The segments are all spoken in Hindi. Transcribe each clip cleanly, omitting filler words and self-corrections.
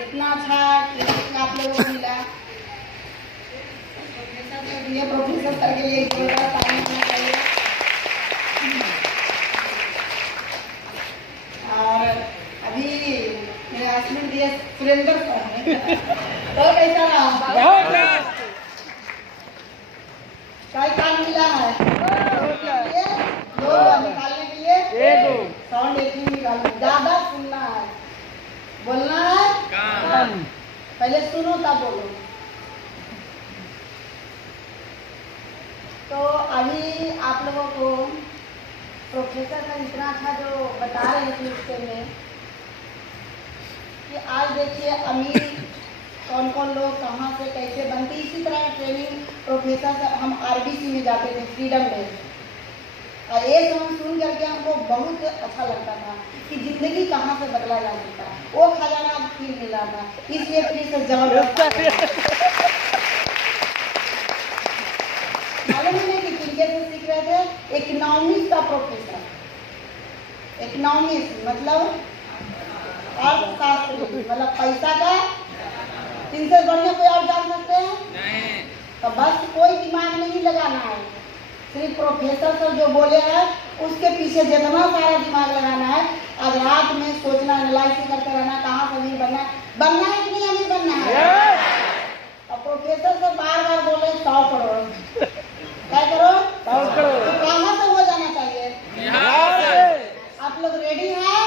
इतना अच्छा ट्रेनिंग आप लोगों को मिला। प्रोफेसर सर के लिए तारीफ होना चाहिए। और अभी मेरे हस्बैंड दिए सुरेंद्र सर तो कैसा रहा? क्या काम मिला है? दो निकालने के लिए साउंड एक ही निकालना, ज्यादा सुनना है, बोलना है पहले सुनो तब बोलो। तो अभी आप लोगों को प्रोफेसर सर इतना अच्छा जो बता रहे हैं विषय में कि आज देखिए अमीर कौन कौन लोग कहाँ से कैसे बनते, इसी तरह ट्रेनिंग प्रोफेसर सर हम आरबीसी में जाते थे फ्रीडम डे, और ये सब सुन करके हमको बहुत अच्छा लगता था कि जिंदगी कहाँ से बदला जा सकता है, वो खजाना फिर मिला था, इसलिए फिर से जबरदस्त मालूम है कि किनके से सीख रहे थे? इकोनॉमिक्स का प्रोफेसर, इकोनॉमिक्स मतलब अर्थशास्त्र, मतलब पैसा का। इनसे बढ़िया कोई और जान सकते हैं? नहीं। तो बस कोई दिमाग नहीं लगाना है, सिर्फ प्रोफेसर सर जो बोले हैं उसके पीछे जितना सारा दिमाग लगाना है, आज रात में सोचना, एनालाइसिस करते रहना, कहाँ से अमीर बनना है कि नहीं अमीर बनना है। और प्रोफेसर सर बार बार बोले 100 करोड़, क्या करो? 100 करोड़। तो कहाँ से हो जाना चाहिए? आप लोग रेडी हैं?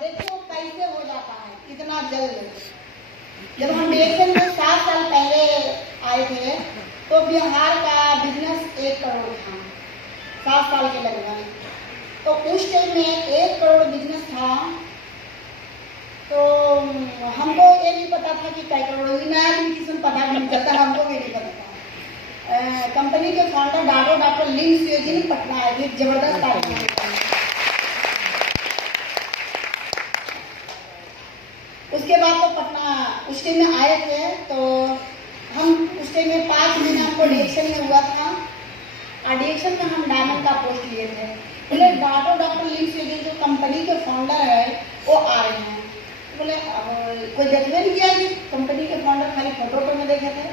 देखो कैसे हो जाता है इतना जल्द। जब हम डिरेक्शन में 7 साल पहले आए थे तो बिहार का बिजनेस 1 करोड़ था, 7 साल के लगभग। तो उस टाइम में 1 करोड़ बिजनेस था, तो हमको ये नहीं पता था कि क्या करोड़ होगी, नया किसी को पता नहीं चलता, हमको भी नहीं पता था। कंपनी के फाउंडर डॉक्टर लिंग सुयोजी पटना आए थे, जबरदस्त आदमी। उसके बाद तो पटना उस टाइम में आए थे, तो हम उस टाइम में 5 महीना हमको डिरेक्शन में हुआ था, और डिरेक्शन में हम डायमंड का पोस्ट लिए थे। बोले डॉक्टर लिंग सुयोजी जो कंपनी के फाउंडर है वो आ रहे हैं। बोले अब कोई देखने नहीं किया कि कंपनी के फाउंडर, खाली फोटो पर में देखे थे।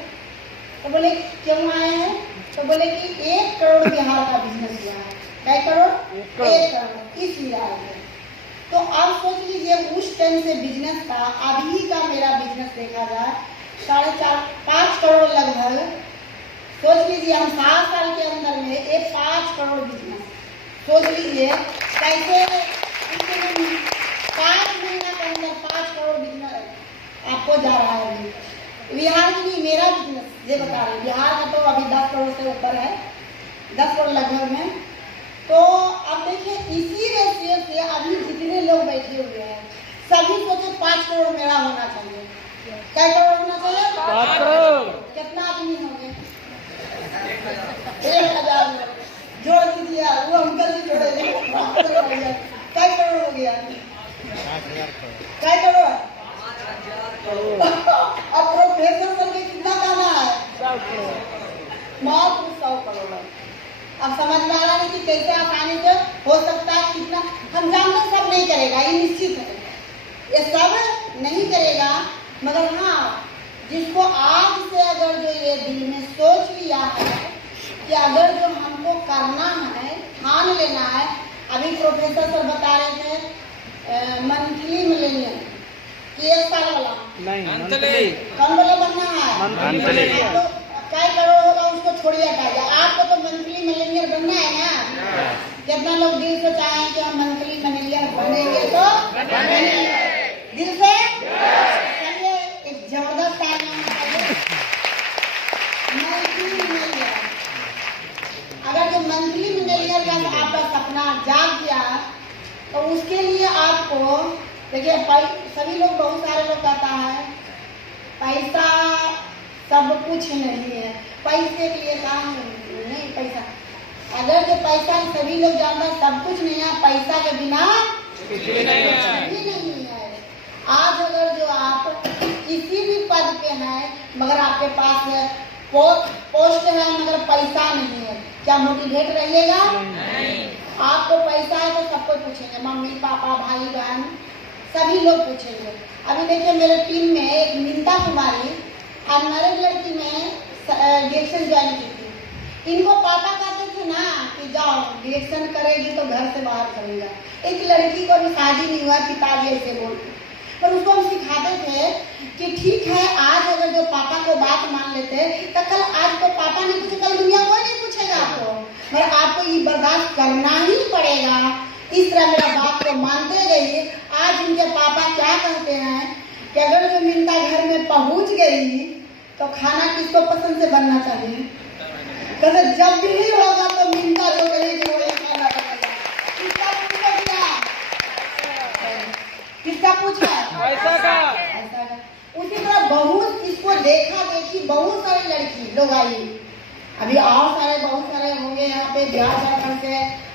तो बोले क्यों आए हैं? तो बोले कि 1 करोड़ बिहार का बिजनेस हुआ है। क्या करोड़? 1 करोड़, इसलिए आए हैं। तो आप सोच लीजिए उस टाइम से बिजनेस था, अभी का मेरा बिजनेस देखा जाए 4.5-5 करोड़ लगभग। सोच लीजिए हम 7 साल के अंदर में ये 5 करोड़ बिजनेस, सोच लीजिए कैसे 5 महीना के अंदर 5 करोड़ बिजनेस आपको जा रहा है। बिहार की नहीं, मेरा बिजनेस ये बता रहे हैं, बिहार का तो अभी 10 करोड़ से ऊपर है, 10 करोड़ लगभग में। तो अब देखिए इसी रेशियो से अभी जितने लोग बैठे हुए हैं सभी सोचे 5 करोड़ मेरा होना चाहिए। क्या करोड़ होना चाहिए? 5 करोड़। कितना आदमी होंगे? 1000 जोड़ दीजिए, वो अंकल जी जोड़ेंगे। क्या करोड़ हो गया? क्या करोड़? अब प्रोफेसर सर के कितना गाना है? 100 करोड़, मात्र 100 करोड़। अब समझ में आ रहा है कि कैसे आसानी से हो सकता है, कितना हम जानते सब नहीं करेगा, ये निश्चित है, ये सब नहीं करेगा, मगर हाँ जिसको आज से अगर जो ये दिल में सोच लिया है कि अगर जो हमको करना है, ठान लेना है। अभी प्रोफेसर सर बता रहे थे मंथली मिलेनियम कि 1 साल वाला नहीं, कौन वाला बनना है? तो क्या करोड़ होगा उसको छोड़िए, आपको तो मंथली मिलेनियर बनना है ना। कितना लोग दिल से चाहें कि हम मंथली मिलेनियर बनेंगे, तो दिल से चलिए एक जबरदस्त काम अगर जो मंथली मिलेनियर का आपका सपना जाग गया तो उसके लिए आपको देखिए सभी लोग, बहुत सारे लोग कहता है पैसा सब कुछ नहीं है, पैसे के लिए काम नहीं, पैसा अगर जो पैसा सभी लोग जानते हैं सब कुछ नहीं है, पैसा के बिना कुछ भी नहीं है। आज अगर जो आप किसी भी पद पे हैं मगर आपके पास पोस्ट है मगर पैसा नहीं है, क्या मोटिवेट रहिएगा? नहीं। आपको पैसा है तो सबको पूछेंगे, मम्मी पापा भाई बहन सभी लोग पूछेंगे। अभी देखिए मेरे टीम में एक मिंता कुमारी अनमैरिड लड़की में डिएक्शन ज्वाइन की थी। इनको पापा कहते थे ना कि जाओ डिएक्शन करेगी तो घर से बाहर करेगा। एक लड़की को भी शादी नहीं हुआ, पिताजी ऐसे बोलते, पर उसको हम सिखाते थे कि ठीक है आज अगर जो पापा को बात मान लेते तो कल आज को पापा नहीं पूछे, कल दुनिया कोई नहीं पूछेगा आपको, मगर आपको ये बर्दाश्त करना ही पड़ेगा। इस तरह मेरा बात को मानते रहिए। आज उनके पापा क्या कहते हैं कि अगर जो मिंता घर में पहुंच गई तो खाना किसको पसंद से बनना चाहिए? कहते जब भी होगा तो मिंता जो करेगी वही खाना बनेगा। किसका पूछा? किसका पूछा? ऐसा का। उसी तरह बहुत इसको देखा देखी बहुत सारी लड़की लोग आई। अभी और सारे बहुत सारे होंगे यहाँ पे बिहार झारखंड से।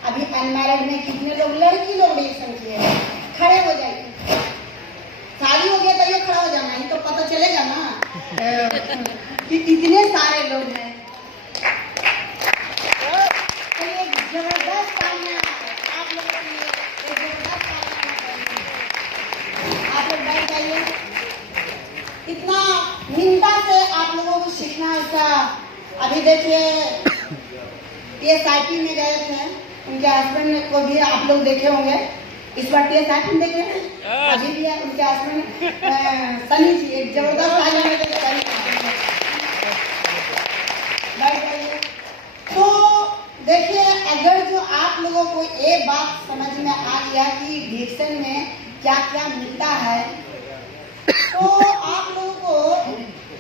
अभी अनमैरिड में कितने लोग लड़की लोग डिएक्शन किए। खड़े हो जाइए, शादी हो गया तो ये खड़ा हो जाना, ही तो पता चलेगा ना कि कितने सारे लोग हैं। तो एक जबरदस्त तालियां आप लोगों के लिए, एक जबरदस्त तालियां। आप लोग बैठ जाइए। इतना मिंता से आप लोगों को सीखना ऐसा। अभी देखिए टीएसआईटी में गए थे, उनके हस्बैंड को भी आप लोग देखे होंगे। इस बार टीएसआईटी में देखे अभी भी है उनके हस्बैंड सनी जी, एक जबरदस्त तालियां में बैठ जाइए। तो देखिए अगर जो आप लोगों को ये बात समझ में आ गया कि डिएक्शन में क्या क्या मिलता है, तो आप लोगों को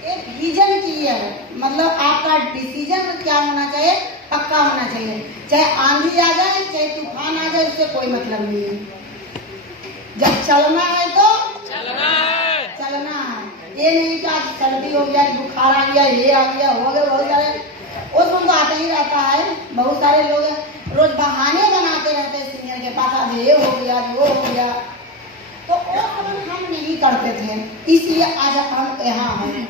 एक विजन क्लियर है। मतलब आपका डिसीजन क्या होना चाहिए? पक्का होना चाहिए। चाहे आंधी आ जाए, चाहे तूफान आ जाए, उससे कोई मतलब नहीं है। जब चलना है तो चलना है, चलना है। ये नहीं कि आज सर्दी हो गया, बुखार आ गया, ये आ गया, हो गया। बहुत सारे वो तो आता ही रहता है। बहुत सारे लोग रोज बहाने बनाते रहते हैं सीनियर के पास, आज ये हो गया, वो हो गया। तो वो हम नहीं करते थे, इसलिए आज हम यहाँ हैं।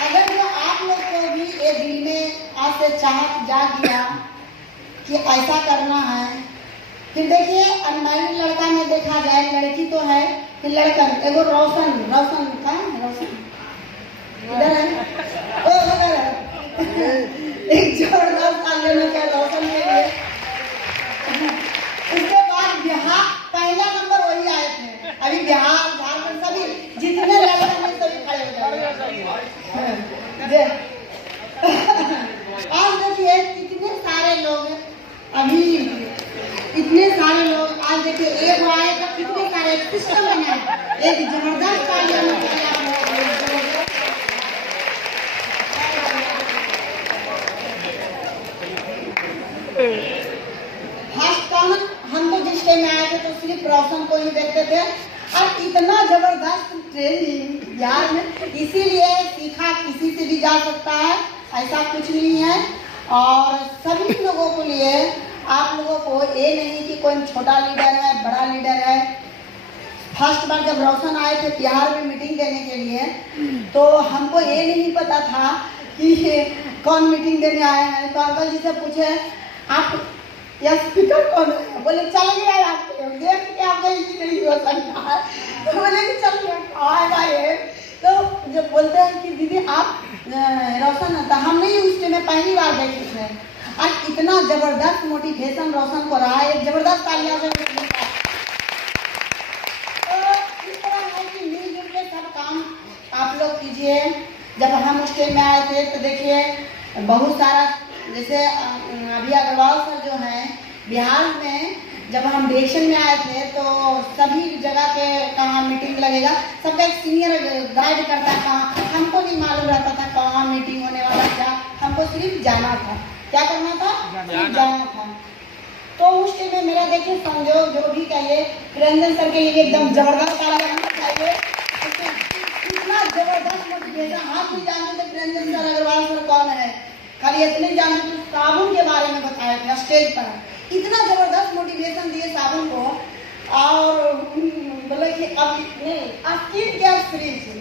अगर जो आप लोग को भी ये दिल में आज से चाहत जाग गया कि ऐसा करना है, फिर देखिए अनमैरिड लड़का में देखा जाए, लड़की तो है, फिर लड़का एगो रोशन था, रोशन इधर है, ओ उधर है। एक जबरदस्त आंदोलन का रोशन के लिए। उसके बाद बिहार पहला नंबर वही आए थे। अभी बिहार झारखंड सभी जितने लड़के हैं सभी खड़े हो जाएंगे। आज देखिए कितने सारे लोग, अभी इतने सारे लोग आज देखिए एक आए तो कितने सारे सिस्टम बने। एक जबरदस्त हम तो जिस टाइम में आए थे तो सिर्फ रोशन को ही देखते थे, और इतना जबरदस्त ट्रेनिंग बिहार में, इसीलिए सीखा किसी से भी जा सकता है, ऐसा कुछ नहीं है। और सभी लोगों के लिए आप लोगों को ये नहीं कि कोई छोटा लीडर है, बड़ा लीडर है। फर्स्ट बार जब रोशन आए थे बिहार में मीटिंग देने के लिए, तो हमको ये नहीं पता था कि कौन मीटिंग देने आए हैं। तो अंकल जी से पूछे आप या स्पीकर कौन है? बोले चल गया आपके, देख के आप नहीं हो सकता है। तो बोले कि चल आएगा ये। तो जब बोलते हैं कि दीदी आप रोशन था, हम नहीं उस टाइम में पहली बार देखे थे। आज इतना जबरदस्त मोटिवेशन रोशन को रहा है, एक जबरदस्त तालियां से। तो इस तरह है कि मिलजुल के सब काम आप लोग कीजिए। जब हम उस टाइम में आए थे तो देखिए बहुत सारा, जैसे अभी अग्रवाल सर जो है बिहार में, जब हम डिएक्शन में आए थे तो सभी जगह के कहाँ मीटिंग लगेगा, सबका एक सीनियर गाइड करता था। हमको नहीं मालूम रहता था कहाँ मीटिंग होने वाला, क्या, हमको सिर्फ जाना था। क्या करना था? सिर्फ जाना था। तो उस टाइम में मेरा देखिए संजोग जो भी कहिए, रंजन सर के लिए एकदम जबरदस्त चाहिए। इतना जबरदस्त मोटिवेशन, हाथ भी जानते थे रंजन सर अग्रवाल सर कौन है, खाली इतने जानते थे साबुन के बारे में बताया था स्टेज पर। इतना जबरदस्त मोटिवेशन दिए साबुन को, और बोले कि अब नहीं आप स्किन केयर फ्री थी।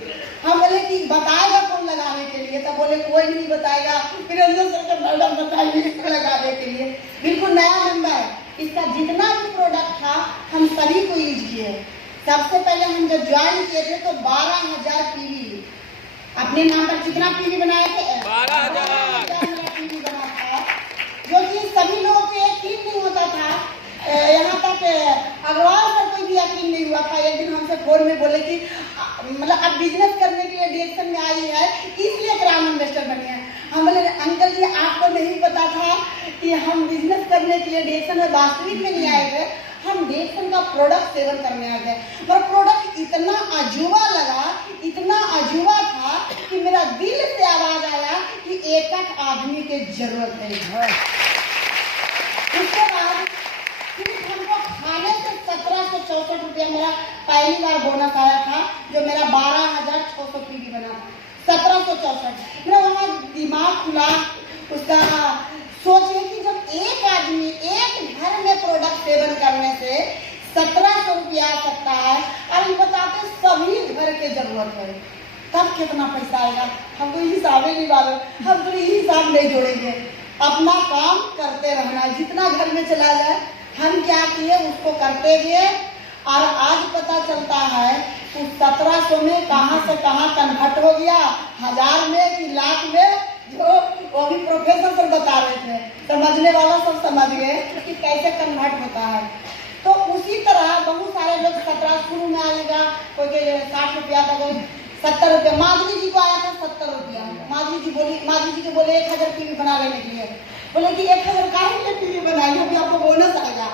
हम बोले कि बताएगा कौन लगाने के लिए? तब बोले कोई नहीं बताएगा, फिर अंदर सर मैडम बताइए इसको लगाने के लिए। बिल्कुल नया नंबर, इसका जितना भी प्रोडक्ट था हम सभी को यूज किए। सबसे पहले हम जब ज्वाइन किए थे तो 12,000 पीवी अपने नाम पर कितना पीवी बनाए थे? 12,000 पीवी बना था, जो कि सभी लोगों को यकीन नहीं होता था। यहाँ तक अग्रवाल सर को भी यकीन नहीं हुआ था। एक दिन हमसे फोन में बोले कि मतलब अब बिजनेस करने के लिए डायरेक्शन में आई है, इसलिए ग्राम इन्वेस्टर बने हैं। हम बोले अंकल जी आपको नहीं पता था कि हम बिजनेस करने के लिए डायरेक्शन में वास्तविक में नहीं आए थे, हम डायरेक्शन का प्रोडक्ट सेवन करने आए थे। पर प्रोडक्ट इतना अजूबा लगा, इतना अजूबा था कि मेरा दिल से आवाज आया कि एक आदमी की जरूरत है। उसके बाद हमको खाने से 1764 रुपया मेरा पहली बार बोनस आया था, जो मेरा 12,600 पीवी बना था। 1764 मेरा वहाँ दिमाग खुला। उसका सोचिए कि जब एक आदमी एक घर में प्रोडक्ट सेवन करने से 1700 रुपया आ सकता है, और बताते सभी घर के जरूरत है, तब कितना पैसा आएगा हमको हिसाब नहीं मालूम। हम तो ये हिसाब नहीं जोड़ेंगे, अपना काम करते रहना, जितना घर में चला जाए। हम क्या किए उसको करते गए, और आज पता चलता है कि 1700 में कहां से कहां कन्वर्ट हो गया, 1000 में कि लाख में, जो वो भी प्रोफेसर सर बता रहे थे। समझने वाला सब समझ गए कि कैसे कन्वर्ट होता है। तो उसी तरह बहुत सारे लोग 17 शुरू में आएगा, कोई 60 रुपया था, कोई 70 रुपया। माधुरी जी को आया था 70 रुपया। माधुरी जी को बोले 1000 पीवी बना लेने के लिए। बोले कि 1000 का पीवी बनाएंगे, अभी आपको बोनस आएगा।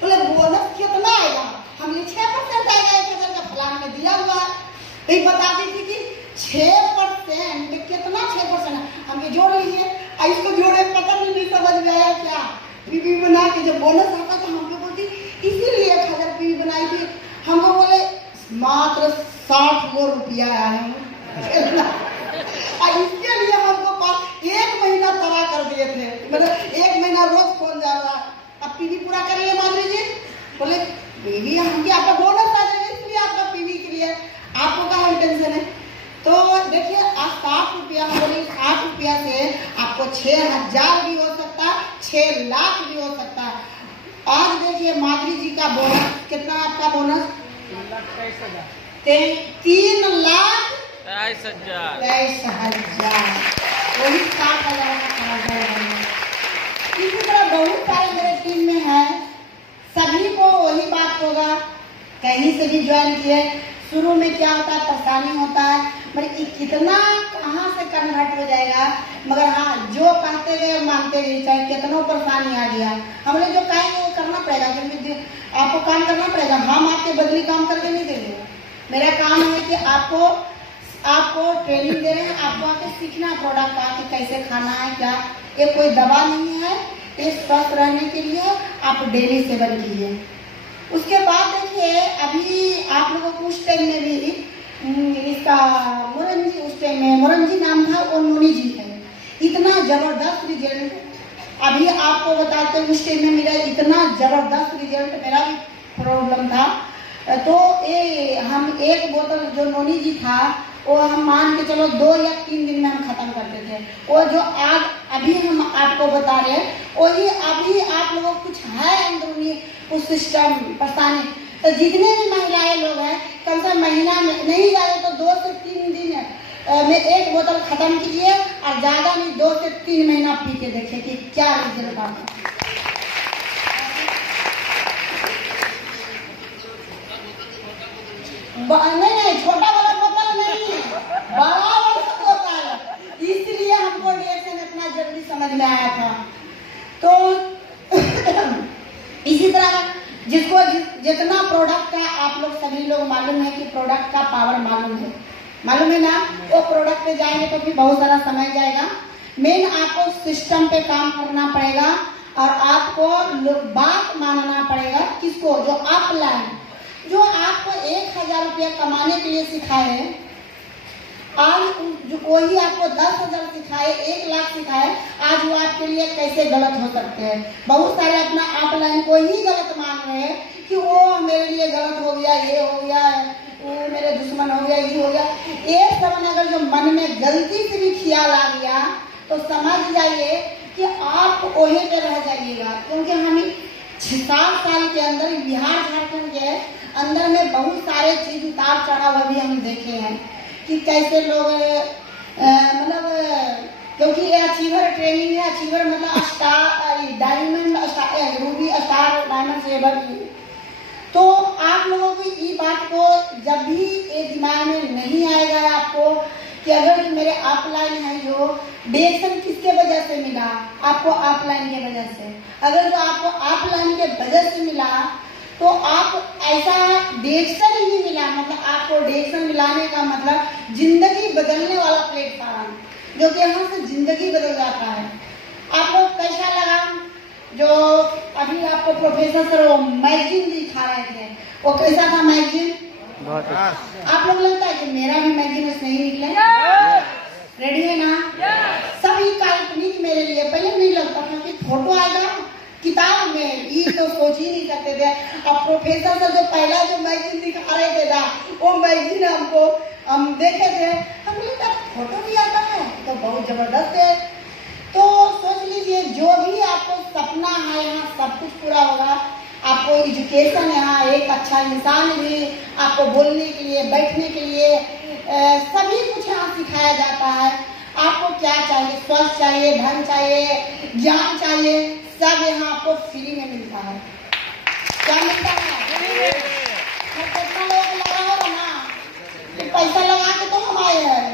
बोले बोनस कितना आएगा? हमने 6% आएगा, 1000 का प्लान में दिया हुआ है। तो बताती थी कि 6% कितना 6% हमने जोड़ लिए, इसको जोड़े पता नहीं समझ में आया क्या। पीवी बना के जब बोनस आता तो हमको बोलती इसीलिए 1000 पीवी बनाई थी। हमको बोले मात्र 60 रुपया आया और इसके लिए हमको 1 महीना तबाह कर दिए थे। मतलब 1 महीना रोज फोन जा रहा, अब पीवी पूरा कर लिए माधुरी जी। बोले पीवी हम क्या आपका बोनस आ जाएगा, इसलिए आपका पीवी के लिए आपको कहाँ टेंशन है। तो देखिए आज 60 रुपया, हम बोले 60 रुपया से आपको 6,000 भी हो सकता है, 6 लाख भी हो सकता है। आज देखिए माधुरी जी का बोनस कितना, आपका बोनस 3,23,23,000, वही 60,000 का। इसी तरह बहुत सारे मेरे टीम में है, सभी को वही बात होगा, कहीं से भी ज्वाइन किए। शुरू में क्या होता है, परेशानी होता है, मगर कितना कहाँ से कन्वर्ट हो जाएगा। मगर हाँ, जो कहते गए मानते गए, चाहे कितना परेशानी आ गया, हम लोग जो कहेंगे वो करना पड़ेगा, क्योंकि आपको काम करना पड़ेगा। हम आपके बदली काम करके नहीं देंगे। मेरा काम है कि आपको ट्रेनिंग दे रहे हैं, आपको आके सीखना प्रोडक्ट आके कैसे खाना है, क्या। ये कोई दवा नहीं है, ये स्वस्थ रहने के लिए आप डेली सेवन कीजिए। उसके बाद देखिए अभी आप लोगों को उस टाइम में भी इसका मोरंजी, उस टाइम में मोरंजी नाम था, वो नोनी जी है। इतना जबरदस्त रिजल्ट, अभी आपको बताते हैं उस टाइम में मेरा इतना जबरदस्त रिजल्ट, मेरा भी प्रॉब्लम था। तो ये हम 1 बोतल जो नोनी जी था वो हम मान के चलो 2 या 3 दिन में हम खत्म करते थे। वो जो आज अभी हम आपको बता रहे हैं वही अभी आप लोगों को कुछ है अंदरूनी उस सिस्टम परेशानी। तो जितने भी महिलाएं लोग हैं कम से कम महीना में नहीं जाए तो 2 से 3 दिन में 1 बोतल खत्म कीजिए, और ज्यादा नहीं 2 से 3 महीना पी के देखिए कि क्या रिजल्ट आता है। नहीं, छोटा वाला बोतल नहीं, बड़ा वाला बोतल, इसलिए हमको रिएक्शन इतना जल्दी समझ में आया था। तो इसी तरह जिसको जितना प्रोडक्ट है, आप लोग सभी लोग मालूम है कि प्रोडक्ट का पावर मालूम है ना। वो प्रोडक्ट पे जाएंगे तो भी बहुत सारा समय जाएगा। मेन आपको सिस्टम पे काम करना पड़ेगा, और आपको बात मानना पड़ेगा। किसको? जो अपलाइन, जो आपको 1,000 रुपया कमाने के लिए सिखाए, आज जो वही आपको 10,000 सिखाए, 1 लाख सिखाए, आज वो आपके लिए कैसे गलत हो सकते हैं। बहुत सारे अपना अपलाइन को ही गलत मान रहे हैं कि वो मेरे लिए गलत हो गया, ये हो गया, वो मेरे दुश्मन हो गया, ये हो गया। एक समय अगर जो मन में गलती से भी ख्याल आ गया तो समझ जाइए कि आप वहीं पे रह जाइएगा, क्योंकि हम 7 साल के अंदर बिहार झारखंड के अंदर में बहुत सारे चीज उतार चढ़ाव अभी हम देखे हैं कि कैसे लोग मतलब क्योंकि ये अचीवर ट्रेनिंग है। अचीवर मतलब star diamond star Ruby star diamond silver. तो आप लोगों को ये बात को जब भी ये दिमाग में नहीं आएगा आपको कि अगर मेरे ऑफलाइन है जो डायरेक्शन किसके वजह से मिला, आपको ऑफलाइन के वजह से, अगर जो आपको ऑफलाइन के वजह से मिला तो आप ऐसा डायरेक्शन ही मिला, मतलब आपको डायरेक्शन मिलाने का मतलब जिंदगी बदलने वाला प्लेटफॉर्म जो कि यहाँ से जिंदगी बदल जाता है। आपको कैसा लगा जो अभी आपको प्रोफेसर सर वो मैगजीन दिखा रहे थे, वो कैसा था मैगजीन? बहुत अच्छा। आप लोग लगता है कि मेरा भी मैगजीन उसमें ही निकला? रेडी है ना? सभी काल्पनिक मेरे लिए पहले नहीं लगता था कि फोटो आएगा किताब में, ये तो सोच ही नहीं सकते थे। अब प्रोफेसर सर जो पहला जो मैगजीन दिखा रहे थे ना, वो मैगजीन हमको हम देखे थे, हमने कहा फोटो भी आता है तो बहुत जबरदस्त है। तो सोच लीजिए जो भी आपको सपना है यहाँ सब कुछ पूरा होगा। आपको एजुकेशन यहाँ एक अच्छा इंसान भी आपको बोलने के लिए, बैठने के लिए सभी कुछ यहाँ सिखाया जाता है। आपको क्या चाहिए, स्वस्थ चाहिए, धन चाहिए, ज्ञान चाहिए, सब यहाँ आपको फ्री में मिलता है। क्या मिलता है? कितना लोग लगा होगा ना, तो पैसा लगा के तो हम आए हैं,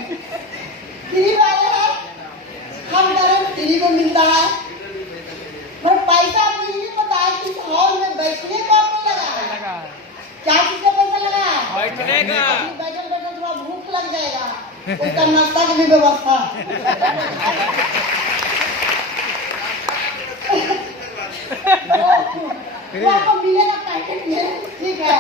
फ्री वाले हैं हम डरे फ्री को मिलता है। पर पैसा आपको ये नहीं पता है कि हॉल में बैठने को आपको लगा है। क्या चीज का पैसा लगा है? बैठने का। बैठल बैठल थोड़ा भूख लग जाएगा, उसका नाश्ता की भी व्यवस्था। वो आपको मिलेगा पैकेट में, ठीक है।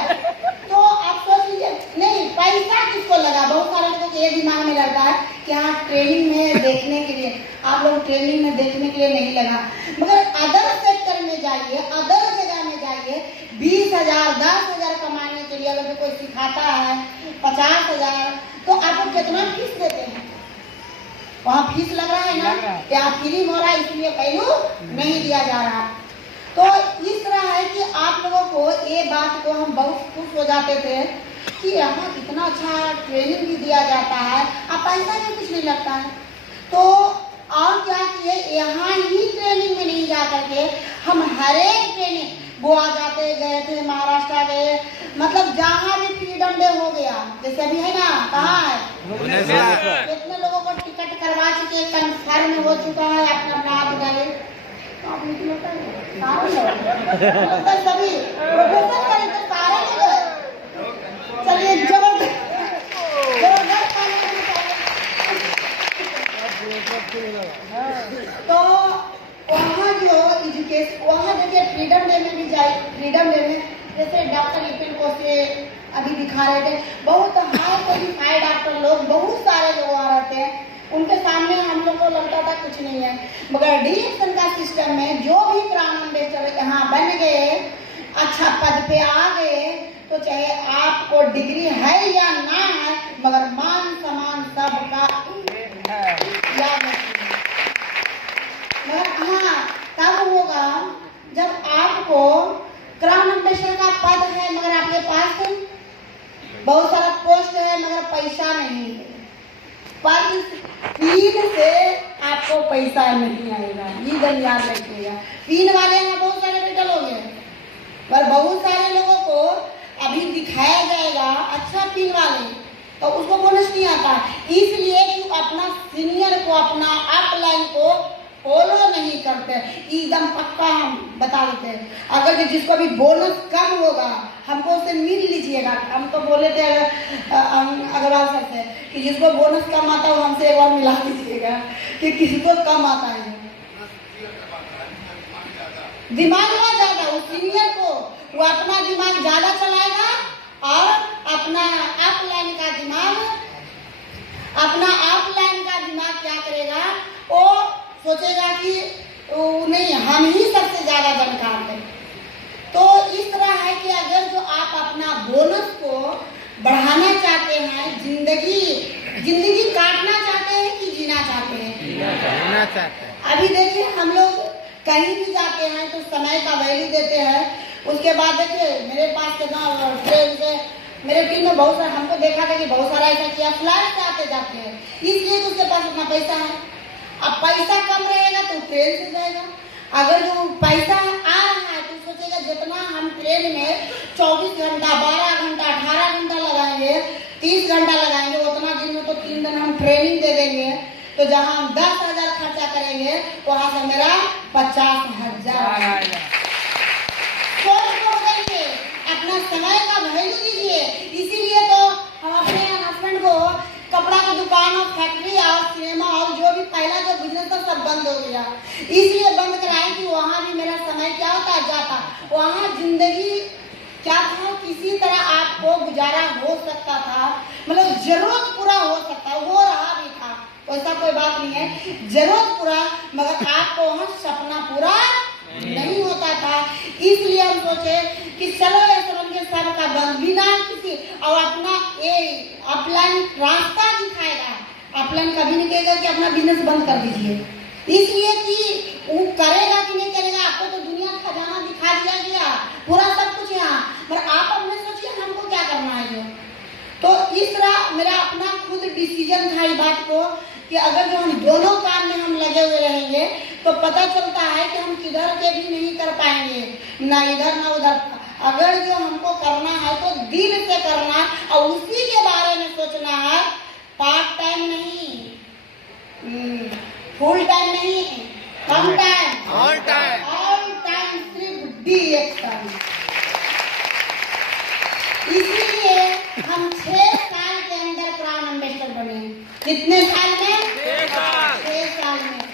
तो आप सोच लीजिए नहीं पैसा किसको लगा। बहुत सारे लोगों के ये दिमाग में रहता है कि हाँ ट्रेनिंग में देखने के लिए, आप लोग ट्रेनिंग में देखने के लिए नहीं लगा, मगर अदर सेक्टर में जाइए, अदर जगह में जाइए, 20,000 10,000 कमाने के लिए अगर कोई सिखाता है 50,000 तो आपको कितना फीस देते हैं? वहाँ फीस लग रहा है ना, या फ्री हो रहा है इसलिए पहलू नहीं दिया जा रहा। तो इस तरह है कि आप लोगों को ये बात को हम बहुत खुश हो जाते थे कि यहाँ इतना अच्छा ट्रेनिंग भी दिया जाता है, अब पैसा भी कुछ नहीं लगता है। तो और क्या किए, यहाँ ही ट्रेनिंग में नहीं जा करके हम हर एक ट्रेनिंग गोवा जाते गए थे, महाराष्ट्र गए, मतलब जहाँ भी फ्रीडम डे हो गया, जैसे अभी है ना, कहाँ है कितने लोगों को टिकट करवा चुके, कंफर्म हो चुका है, अपना नाम डाले सभी चलिए जबरदस्त तो वहाँ जो एजुकेशन, वहाँ देखिए फ्रीडम डे में भी जाए, फ्रीडम डे में जैसे डॉक्टर लिपिन कोसे अभी दिखा रहे थे, बहुत हाई क्वालिफाइड डॉक्टर लोग, बहुत सारे लोग आ रहे थे, उनके सामने हम लोग को लगता था कुछ नहीं है, मगर डीएक्शन का सिस्टम में जो भी प्राण अम्बेडकर यहाँ बन गए, अच्छा पद पे आ गए, तो चाहे आपको डिग्री है या ना है, मगर मान सम्मान सबका मगर हाँ तब होगा जब आपको क्राउन अम्बेडकर का पद है मगर आपके पास बहुत सारा पोस्ट है मगर पैसा नहीं है, पर पीन से आपको पैसा नहीं आएगा, ये गल याद रखिएगा। पीन वाले यहाँ बहुत सारे बैठल हो गए, पर बहुत सारे लोगों को अभी दिखाया जाएगा अच्छा पीन वाले, तो उसको बोनस नहीं आता, इसलिए कि अपना सीनियर को, अपना अपलाइन को फॉलो नहीं करते। एकदम पक्का हम बता देते हैं, अगर जिसको भी बोनस कम होगा हमको उससे मिल लीजिएगा। हम तो बोले थे अग्रवाल सर से कि जिसको बोनस कम आता है हमसे एक बार मिला लीजिएगा कि किसको कम आता है। दिमाग में ज्यादा उस सीनियर को, वो अपना दिमाग ज्यादा चलाएगा और अपना अपलाइन का दिमाग, अपना अपलाइन का दिमाग क्या करेगा, वो सोचेगा कि नहीं हम ही सबसे ज्यादा जानकार हैं। तो इस तरह है कि अगर जो आप अपना बोनस को बढ़ाना चाहते हैं, जिंदगी काटना चाहते हैं कि जीना चाहते हैं? जीना चाहते हैं। अभी देखिए हम लोग कहीं भी जाते हैं तो समय का वैल्यू देते हैं। उसके बाद देखिए मेरे पास कितना ट्रेन से मेरे टीम में बहुत सारा हमको देखा था कि बहुत सारा ऐसा किया, फ्लाइट से आते जाते हैं, इसलिए तो उसके पास इतना पैसा है। अब पैसा कम रहेगा तो ट्रेन से जाएगा। अगर जो पैसा आ रहा है तो सोचेगा जितना हम ट्रेन में 24 घंटा 12 घंटा 18 घंटा लगाएंगे, 30 घंटा लगाएंगे, उतना दिन में तो 3 दिन हम ट्रेनिंग दे देंगे। तो जहाँ हम 10,000 खर्चा करेंगे वहां से मेरा 50,000। सोच को बदलिए, अपना समय का वैल्यू दीजिए। इसीलिए तो हम अपने हस्बैंड को कपड़ा की दुकान और फैक्ट्री और सिनेमा और जो भी पहला जो बिजनेस था सब बंद हो गया, इसलिए बंद कराए कि वहाँ भी मेरा समय क्या होता जाता। वहाँ जिंदगी क्या था, किसी तरह आपको गुजारा हो सकता था, मतलब जरूरत पूरा हो सकता, वो रहा भी था, ऐसा कोई बात नहीं है, जरूरत पूरा, मगर आपको वहाँ सपना पूरा नहीं होता था। इसलिए हम सोचे कि चलो रेस्टोरेंट के सर का बंद बिना किसी और अपना ये अपलाइन रास्ता दिखाएगा। अपलाइन कभी नहीं कहेगा कि अपना बिजनेस बंद कर दीजिए, इसलिए कि वो करेगा कि नहीं करेगा। आपको तो दुनिया का खजाना दिखा दिया गया, पूरा सब कुछ यहाँ, मगर आप अपने सोचिए हमको क्या करना है जो। तो इस तरह मेरा अपना खुद डिसीजन था इस बात को कि अगर जो हम दोनों काम में हम लगे हुए रहेंगे तो पता चलता है कि हम किधर के भी नहीं कर पाएंगे, ना इधर ना उधर। अगर जो हमको करना है तो दिल से करना और उसी के बारे में सोचना है, पार्ट टाइम नहीं, फुल टाइम नहीं, कम टाइम, ऑल टाइम, सिर्फ DX। इसीलिए हम 6 साल के अंदर प्राइम एम्बेसडर बने। कितने साल में? 6 साल में।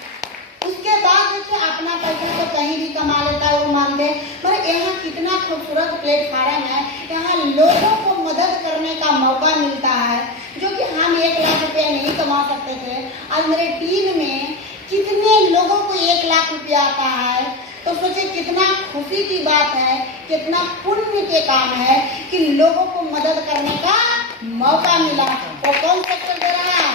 उसके बाद देखिए अपना पैसा तो कहीं भी कमा लेता है वो मानते, पर यहाँ कितना खूबसूरत प्लेटफार्म है, यहाँ लोगों को मदद करने का मौका मिलता है, जो कि हम 1 लाख रुपया नहीं कमा सकते थे। आज मेरे टीम में कितने लोगों को 1 लाख रुपया आता है, तो सोचिए कितना खुशी की बात है, कितना पुण्य के काम है कि लोगों को मदद करने का मौका मिला। तो कौन सेक्टर दे रहा है?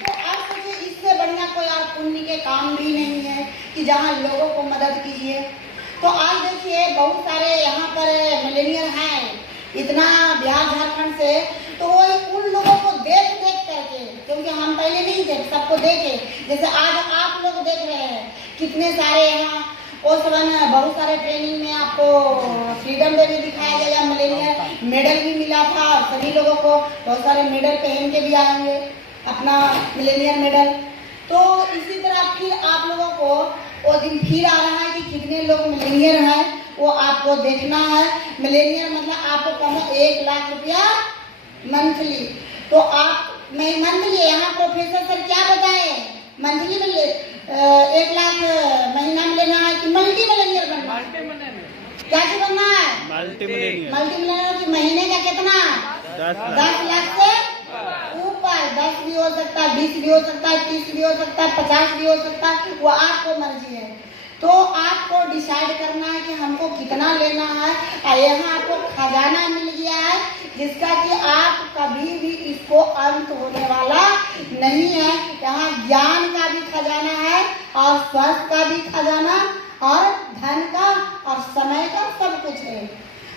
तो आप सोचिए इससे बढ़िया कोई और पुण्य के काम भी नहीं है कि जहाँ लोगों को मदद कीजिए। तो आज देखिए बहुत सारे यहाँ पर मिलेनियर हैं, इतना बिहार झारखंड से, तो वो उन लोगों को देख करके, क्योंकि हम पहले नहीं थे, सबको देखे, जैसे आज आप लोग देख रहे हैं कितने सारे यहाँ उस समय बहुत सारे ट्रेनिंग में आपको फ्रीडम डे भी दिखाया गया, मिलेनियर मेडल भी मिला था, सभी लोगों को बहुत सारे मेडल पहन के भी आएंगे अपना मिलेनियर मेडल। तो इसी तरह फिर आप लोगों को वो दिन फिर आ रहा है कि कितने लोग मिलेनियर हैं, वो आपको देखना है। मिलेनियर मतलब आपको कम 1 लाख रुपया मंथली। तो आप मैं मंथली, यहाँ प्रोफेसर सर क्या बताए, मंथली में 1 लाख महीना में लेना है कि मल्टी मिलेनियर बनना है? क्या बनना है? Multi Millionaire. की महीने का कितना? 10 लाख से ऊपर। 10 भी हो सकता है, 20 भी हो सकता है, 30 भी हो सकता है, 50 भी हो सकता है, वो आपको मर्जी है। तो आपको डिसाइड करना है कि हमको कितना लेना है। और यहाँ आपको खजाना मिल गया है जिसका कि आप कभी भी इसको अंत होने वाला नहीं है। यहाँ ज्ञान का भी खजाना है और स्वास्थ्य का भी खजाना और धन का और समय का सब कुछ है।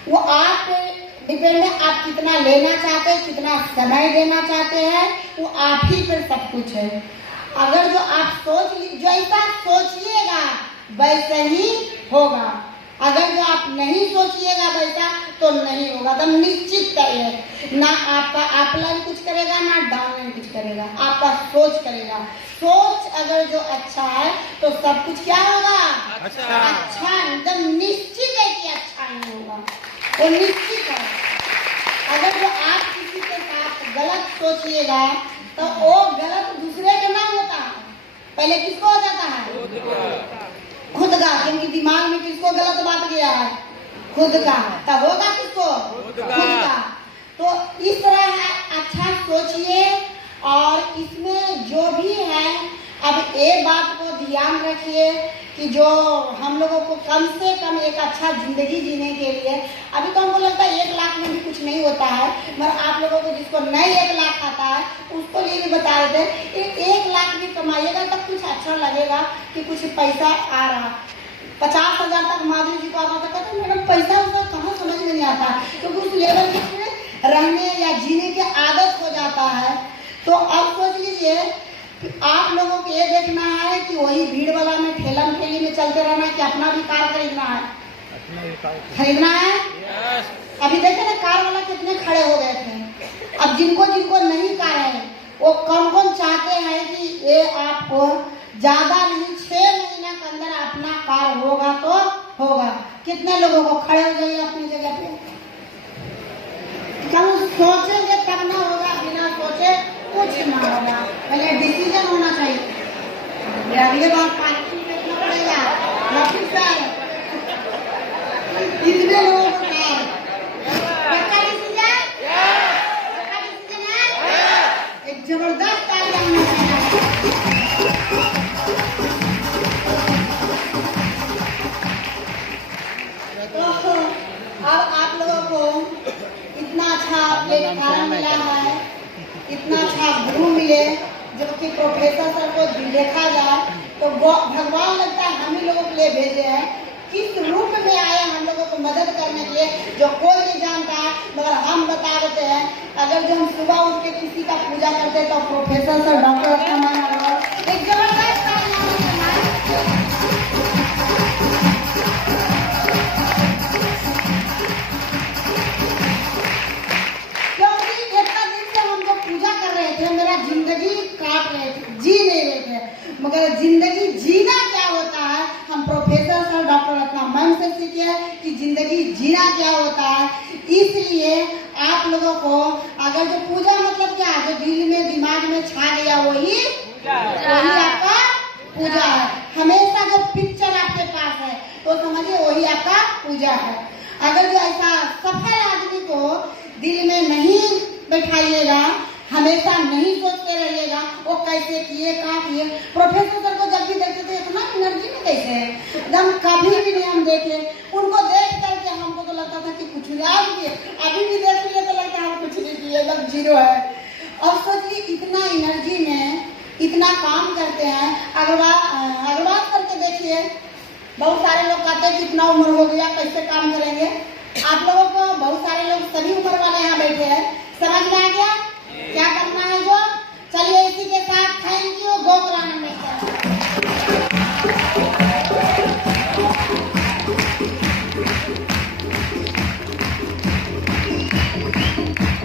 वो आप पे डिपेंड है, आप कितना लेना चाहते हैं, कितना समय देना चाहते हैं, वो आप ही पर सब कुछ है। अगर जो आप जैसा सोचिएगा वैसे ही होगा, अगर जो आप नहीं सोचिएगा वैसा तो नहीं होगा। तो निश्चित करिए, ना आपका अपलाइन कुछ करेगा ना डाउनलाइन कुछ करेगा, आपका सोच करेगा। सोच अगर जो अच्छा है तो सब कुछ क्या होगा? अच्छा एकदम निश्चित है कि अच्छा ही होगा, वो निश्चित है। अगर जो आप किसी के साथ गलत सोचिएगा तो वो गलत दूसरे के ना होता, पहले किसको हो जाता है? खुद का, क्योंकि दिमाग में किसको गलत बात गया है? खुद का। तब होगा किसको? खुद का। तो इस तरह है, अच्छा सोचिए। और इसमें जो भी है, अब एक बात को ध्यान रखिए कि जो हम लोगों को कम से कम एक अच्छा जिंदगी जीने के लिए, अभी तो हमको लगता है 1 लाख में भी कुछ नहीं होता है, मगर आप लोगों को जिसको नहीं 1 लाख आता है उसको लिए भी बता रहे थे 1 लाख भी कमाइएगा तब कुछ अच्छा लगेगा कि कुछ पैसा आ रहा। 50,000 तक माधुरी जी को आता था, कहते मैडम पैसा उसका कहाँ समझ में नहीं आता, क्योंकि उस लेवल में रहने या जीने की आदत हो जाता है। तो अब सोच लीजिए आप लोगों को ये देखना है कि वही भीड़ वाला में ठेलम ठेली में चलते रहना है कि अपना भी कार खरीदना है, खरीदना है। अभी देखे ना कार वाला कितने खड़े हो गए थे। अब जिनको जिनको नहीं कार है वो कौन कौन चाहते हैं कि ये आपको ज्यादा नहीं 6 महीना के अंदर अपना कार होगा तो होगा। कितने लोगों को खड़े हो जाइए अपनी जगह पे, हम सोचेंगे तब ना होगा, बिना सोचे कुछ ना होगा। पहले डिसीजन होना चाहिए। अगले बार पार्किंग करना पड़ेगा या फिर सर इतने लोगों को पक्का डिसीजन है, एक जबरदस्त तालियां होना चाहिए। तो अब आप लोगों को इतना अच्छा प्लेटफार्म मिला है, इतना अच्छा गुरु मिले, जबकि प्रोफेसर सर को देखा जाए तो भगवान लगता है हम ही लोगों के लिए भेजे हैं। किस रूप में आए हम लोगों को मदद करने के लिए, जो कोई नहीं जानता है, मगर हम बता देते हैं। अगर जो हम सुबह उठ के किसी का पूजा करते हैं तो प्रोफेसर सर डॉक्टर एक जबरदस्त मगर जिंदगी जीना क्या होता है हम professor sir doctor Ratna ma'am से सीखे हैं कि जिंदगी जीना क्या होता है। इसलिए आप लोगों को अगर जो पूजा मतलब क्या है, जो दिल में दिमाग में छा गया वही आपका पूजा है। हमेशा जो पिक्चर आपके पास है तो समझिए वही आपका पूजा है। अगर जो ऐसा सफल आदमी को दिल में नहीं बैठाइएगा, हमेशा नहीं सोचते रहिएगा वो कैसे किए कहाँ किए। प्रोफेसर सर को जब भी देखते थे इतना एनर्जी में कैसे है, एकदम कभी भी नहीं हम देखे। उनको देख करके हमको तो लगता था कि कुछ याद किए, अभी भी देख लिए तो लगता है हम कुछ नहीं किए, एकदम जीरो है। और सोचिए इतना एनर्जी में इतना काम करते हैं। अगरवाल करके देखिए, बहुत सारे लोग कहते हैं कितना उम्र हो गया कैसे काम करेंगे। आप लोगों को बहुत सारे लोग सभी उम्र वाले यहाँ बैठे हैं, समझ में आ गया।